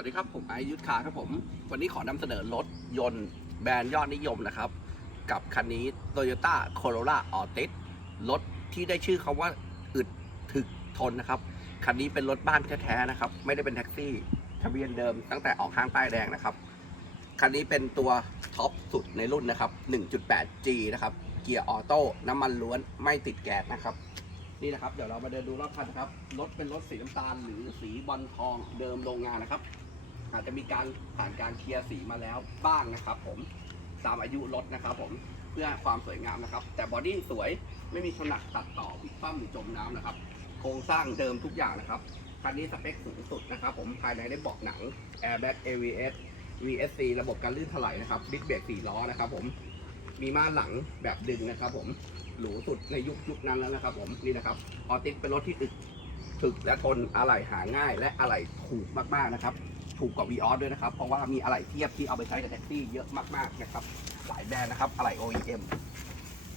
วัสดีครับ ผมไอยุทธคาครับผม วันนี้ขอนำเสนอรถยนต์แบรนด์ยอดนิยมนะครับ กับคันนี้ Toyota Corolla Altis รถที่ได้ชื่อเขาว่าอึดถึกทนนะครับ คันนี้เป็นรถบ้านแท้ๆนะครับ ไม่ได้เป็นแท็กซี่ ทะเบียนเดิมตั้งแต่ออกห้างป้ายแดงนะครับ คันนี้เป็นตัวท็อปสุดในรุ่นนะครับ 1.8G นะครับ เกียร์ออโต้น้ำมันล้วนไม่ติดแก๊สนะครับนี่นะครับ เดี๋ยวเรามาเดินดูรอบคันนะครับ รถเป็นรถสีน้ำตาลหรือสีบอลทองเดิมโรงงานนะครับ อาจจะมีการผ่านการเคลียร์สีมาแล้วบ้างนะครับ ผมตามอายุรถนะครับ ผมเพื่อความสวยงามนะครับ แต่บอดี้สวยไม่มีขนาดตัดต่อพลิกคว่ำหรือจมน้ำนะครับ โครงสร้างเดิมทุกอย่างนะครับคันนี้สเปคสูงสุดนะครับ ผมภายในได้เบาะหนัง Airbag AVS VSC ระบบการลื่นถลายนะครับดิสเบรกสี่ล้อนะครับผมมีม่านหลังแบบดึงนะครับ ผมหรูสุดในยุคยุคนั้นแล้วนะครับ ผมนี่นะครับออติสเป็นรถที่อึดถึกและทนอะไหล่หาง่าย และอะไหล่ถูกมากๆนะครับ ถูกกว่า v ีออสด้วยนะครับ เพราะว่ามีอะไหล่เทียบที่เอาไปใช้กับแท็กซี่เยอะมากๆนะครับ หลายแบรนด์นะครับอะไหล่ OEM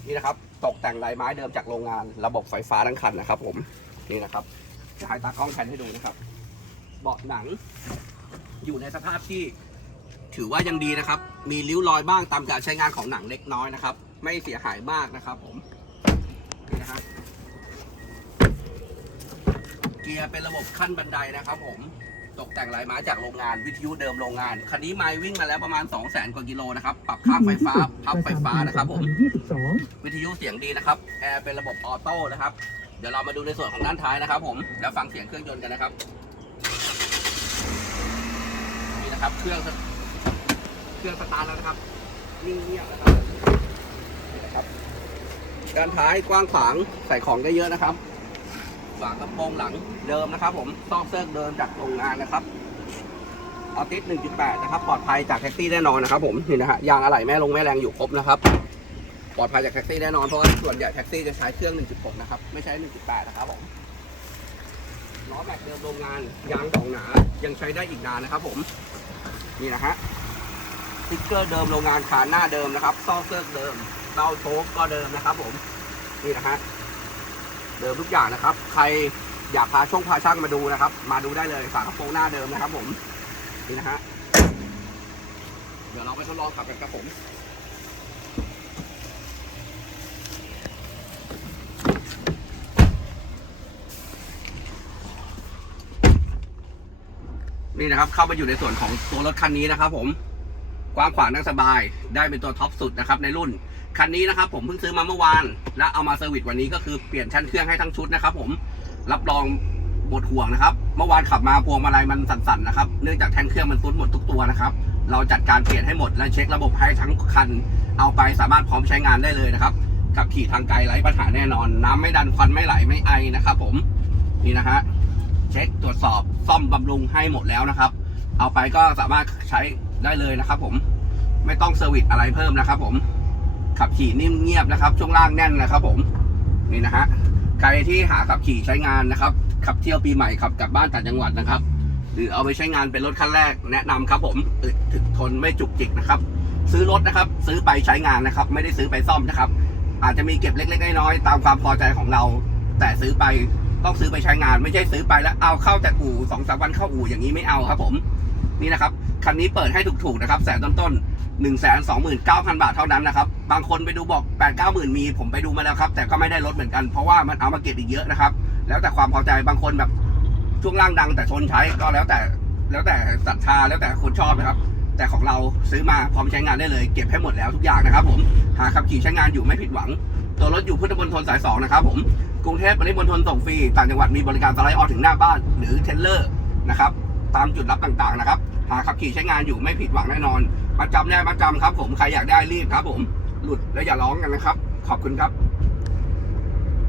นี่นะครับ ตกแต่งลายไม้เดิมจากโรงงาน ระบบไฟฟ้าทั้งคันนะครับ ผม นี่นะครับจะให้ตากล้องแทนให้ดูนะครับ เบาะหนัง อยู่ในสภาพที่ถือว่ายังดีนะครับ มีริ้วรอยบ้างตามการใช้งานของหนังเล็กน้อยนะครับ ไม่เสียหายมากนะครับ ผม นี่นะครับเกียร์เป็นระบบขั้นบันไดนะครับ ผม ตกแต่งลายไม้จากโรงงานวิทยุเดิมโรงงาน คันนี้ไมล์วิ่งมาแล้วประมาณ 2 0 0 0 0 0 กว่ากิโลนะครับ ปรับข้างไฟฟ้า พับไฟฟ้านะครับผม22วิทยุเสียงดีนะครับ แอร์เป็นระบบออโต้นะครับ เดี๋ยวเรามาดูในส่วนของด้านท้ายนะครับ ผม แล้วฟังเสียงเครื่องยนต์กันนะครับ นี่นะครับ เครื่องสเครื่องสตาร์ทแล้วนะครับ นิ่งเงียบนะครับนี่นะครับ ด้านท้ายกว้างขวางใส่ของได้เยอะนะครับ ฝากระโปรงหลังเดิมนะครับ ผมซอกเซิร์กเดิมจากโรงงานนะครับออติส1.8 นะครับ ปลอดภัยจากแท็กซี่แน่นอนนะครับ ผมนี่นะฮะยางอะไหล่แม่ลงแม่แรงอยู่ครบนะครับ ปลอดภัยจากแท็กซี่แน่นอนเพราะว่าส่วนใหญ่แท็กซี่จะใช้เครื่อง 1.6 นะครับ ไม่ใช่1.8 นะครับผมล้อแม็กเดิมโรงงานยางสองหนายังใช้ได้อีกนานนะครับ ผมนี่นะฮะสติ๊กเกอร์เดิมโรงงานขาหน้าเดิมนะครับซอกเซิร์กเดิมเตาโชคก็เดิมนะครับ ผมนี่นะฮะ เดิมทุกอย่างนะครับ ใครอยากพาช่องพาช่างมาดูนะครับ มาดูได้เลยฝากระโปรงหน้าเดิมนะครับผมนี่นะฮะเดี๋ยวเราไปทดลองขับกันครับผมนี่นะครับเข้ามาอยู่ในส่วนของตัวรถคันนี้นะครับผม กว้างขวางนั่งสบาย ได้เป็นตัวท็อปสุดนะครับในรุ่น คันนี้นะครับผมเพิ่งซื้อมาเมื่อวาน และเอามาเซอร์วิสวันนี้ก็คือเปลี่ยนชั้นเครื่องให้ทั้งชุดนะครับผม รับรองหมดห่วงนะครับ เมื่อวานขับมาพวงมาลัยมันสั่นๆนะครับ เนื่องจากแท่นเครื่องมันซุดหมดทุกตัวนะครับ เราจัดการเปลี่ยนให้หมดและเช็คระบบให้ทั้งคัน เอาไปสามารถพร้อมใช้งานได้เลยนะครับขับขี่ทางไกลไร้ปัญหาแน่นอน น้ำไม่ดันควันไม่ไหลไม่ไอนะครับ ผม นี่นะฮะ เช็คตรวจสอบซ่อมบำรุงให้หมดแล้วนะครับ เอาไปก็สามารถใช้ ได้เลยนะครับ ผมไม่ต้องเซอร์วิสอะไรเพิ่มนะครับ ผมขับขี่นิ่มเงียบนะครับ ช่วงล่างแน่นนะครับ ผมนี่นะฮะใครที่หาขับขี่ใช้งานนะครับ ขับเที่ยวปีใหม่ขับกลับบ้านต่างจังหวัดนะครับ หรือเอาไปใช้งานเป็นรถคันแรกแนะนำครับ ผมอึดถึกทนไม่จุกจิกนะครับ ซื้อรถนะครับ ซื้อไปใช้งานนะครับ ไม่ได้ซื้อไปซ่อมนะครับ อาจจะมีเก็บเล็กๆน้อยๆตามความพอใจของเรา แต่ซื้อไปต้องซื้อไปใช้งาน ไม่ใช่ซื้อไปแล้วเอาเข้าแต่อู่สองสามวันเข้าอู่อย่างนี้ไม่เอาครับ ผมนี่นะครับ คันนี้เปิดให้ถูกๆนะครับแสนต้นๆหนึ่งแสนสองหมื่นเก้าพันบาทเท่านั้นนะครับ บางคนไปดูบอกแปดเก้าหมื่นมีผมไปดูมาแล้วครับ แต่ก็ไม่ได้ลดเหมือนกันเพราะว่ามันเอามาเก็บอีกเยอะนะครับ แล้วแต่ความพอใจบางคนแบบช่วงล่างดังแต่ชนใช้ก็แล้วแต่แล้วแต่ศรัทธาแล้วแต่คนชอบนะครับ แต่ของเราซื้อมาพร้อมใช้งานได้เลย เก็บให้หมดแล้วทุกอย่างนะครับ ผมหาขับขี่ใช้งานอยู่ไม่ผิดหวัง ตัวรถอยู่พุทธมณฑลสายสองนะครับผมกรุงเทพปริมณฑลส่งฟรีต่างจังหวัดมีบริการสไลด์ออกถึงหน้าบ้าน หรือเทรลเลอร์นะครับตามจุดรับต่างๆนะครับ หาขับขี่ใช้งานอยู่ไม่ผิดหวังแน่นอนประจำได้มาจำครับ ผมใครอยากได้รีบครับ ผมหลุดแล้วอย่าร้องกันนะครับ ขอบคุณครับ